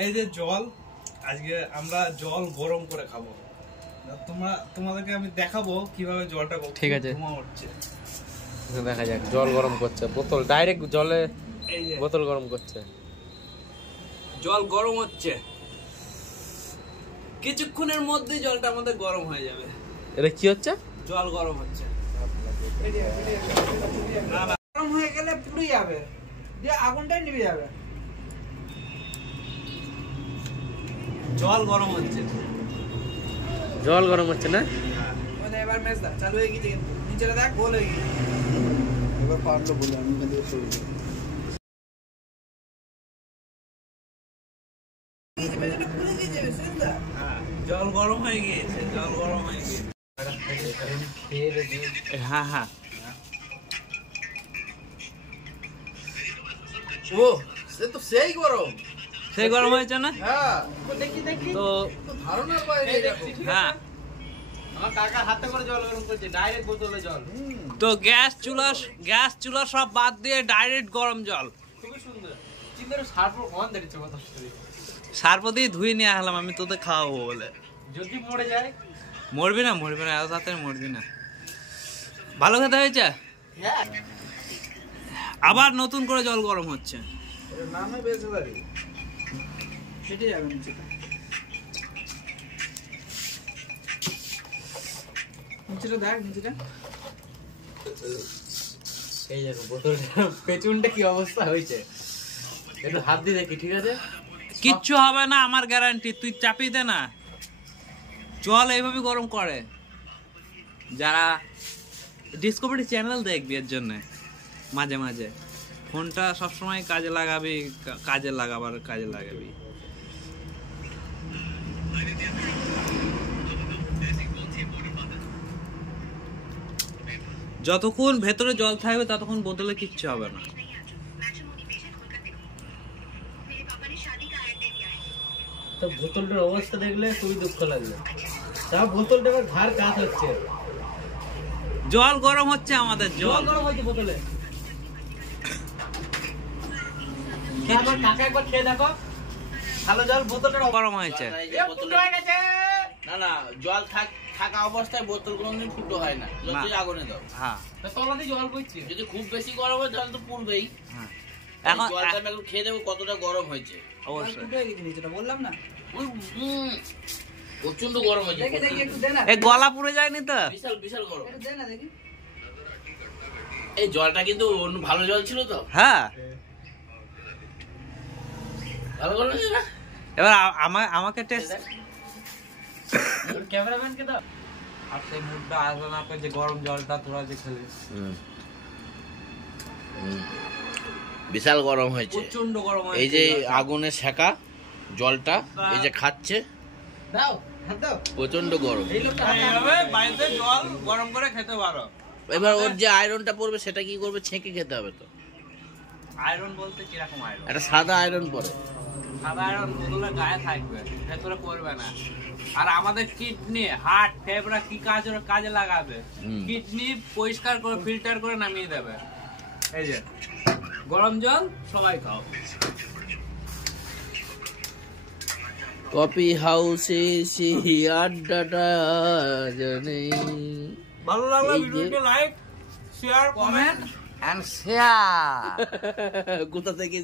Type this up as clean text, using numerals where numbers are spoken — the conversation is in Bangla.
এই যে জল, আজকে আমরা জল গরম করে খাবো। তোমাদেরকে আমি দেখাবো কিভাবে জলটা ঠিক আছে হচ্ছে। দেখা যাক, জল গরম করছে, বোতল ডাইরেক্ট জলে বোতল গরম করছে। জল গরম হচ্ছে, কিছুক্ষণের মধ্যে জলটা আমাদের গরম হয়ে যাবে। এটা কি হচ্ছে? জল গরম হচ্ছে। গরম হয়ে গেলে পুড়ে যাবে, দিয়ে আগুনটাই নিভে যাবে। জল গরম হচ্ছে, জল গরম হচ্ছে না? এবার মেজ দা চালু হয়ে গেছে, কিন্তু নিচে দেখ গোল হয়ে গেছে। এবার পারলো বলে আমি কিন্তু সরে যাই। জল গরম হয়ে গিয়েছে, জল গরম হয়ে গিয়েছে। হ্যাঁ হ্যাঁ, ও সে তো সেই গরম, সেই গরম হয়েছে না? হ্যাঁ দেখি দেখি তো ধারণার বাইরে। হ্যাঁ আমার কাকা হাতে করে জল গরম করছে, ডাইরেক্ট বোতলে জল। তো গ্যাস চুলা সব বাদ দিয়ে ডাইরেক্ট গরম জল। খুবই সুন্দর। চিন্তার সারপর কোন দেখছো কথা শুনি। সারপর দিয়ে ধুয়ে নিয়ে আসলাম আমি তোদের খাওয়াবো বলে। যদি মরে যায়? মরবি না এত তাড়াতাড়ি মরবি না। ভালো খেতে হয়েছে? হ্যাঁ। আবার নতুন করে জল গরম হচ্ছে। এর নামে বেশি লাগে। সেটাই যাবে নিচেটা। নিচেটা দেখ, নিচেটা। এই দেখো বোতলটা পেছনটা কি অবস্থা হয়েছে, একটু হাত দিয়ে দেখি। ঠিক আছে, কিচ্ছু হবে না, আমার গ্যারান্টি। তুই চাপিয়ে দে না, জল এইভাবে গরম করে। যারা ডিসকভারি চ্যানেল দেখবি এর জন্য মাঝে মাঝে ফোনটা সবসময় কাজে লাগাবি, কাজে লাগাবি। যতক্ষণ ভেতরে জল থাকবে ততক্ষণ বোতলে কিচ্ছু হবে না। তো বোতলটার অবস্থা দেখলে খুবই দুঃখ লাগলো। তা বোতলটা এবার ঘাড় কাজ হচ্ছে। জল গরম হচ্ছে আমাদের, জল গরম হচ্ছে বোতলে। একবার কাকা একবার খেয়ে দেখো, ভালো জল। বোতলটা গরম হয়েছে। না না, জল থাকা অবস্থায় বোতল কোনদিন ফুটো হয় না, যতই আগুনে দাও। হ্যাঁ, তলাতে জল পড়ছে। যদি খুব বেশি গরম হয় তাহলে তো পুড়বেই। হ্যাঁ, এখন জলটা আমি একটু খেয়ে দেবো কতটা গরম হয়েছে। অবশ্যই ফুটো হয়ে গেছে নিচেটা, বললাম না? প্রচন্ড গরম হয়েছে। এই গলা পুড়ে যায়নি তো? বিশাল বিশাল গরম। এই জলটা কিন্তু ভালো জল ছিল তো। হ্যাঁ, ভালো গরম হয়েছে না? এবার আমাকে টেস্ট ক্যামেরাম্যানকে দাও। আর সেই মুডটা আসবে না যে গরম জলটা তোরা যে খেলি। বিশাল গরম হয়েছে, প্রচন্ড গরম হয়েছে। এই যে আগুনে সেকা জলটা এই যে খাচ্ছে, দাও হাত দাও। প্রচন্ড গরম। এইভাবে বাড়িতে জল গরম করে খেতে পারো। এবার ওর যে আয়রনটা পড়বে সেটা কি করবে? ছেঁকে খেতে হবে। তো আয়রন বলতে কিরকম আয়রন? একটা সাদা আয়রন পড়ে, সাদা আয়রন বোতলের গায়ে থাকবে, ভেতরে পড়বে না। আর আমাদের কিডনি, হার্ট, ফেবরা কি কাজে লাগাবে? কিডনি পরিষ্কার করে ফিল্টার করে নামিয়ে দেবে। এই যে গরম জল সবাই খাও। কফি হাউসে সেই আড্ডাটা জানি। ভালো লাগলে ভিডিওকে like, share, comment and share. কোথা থেকে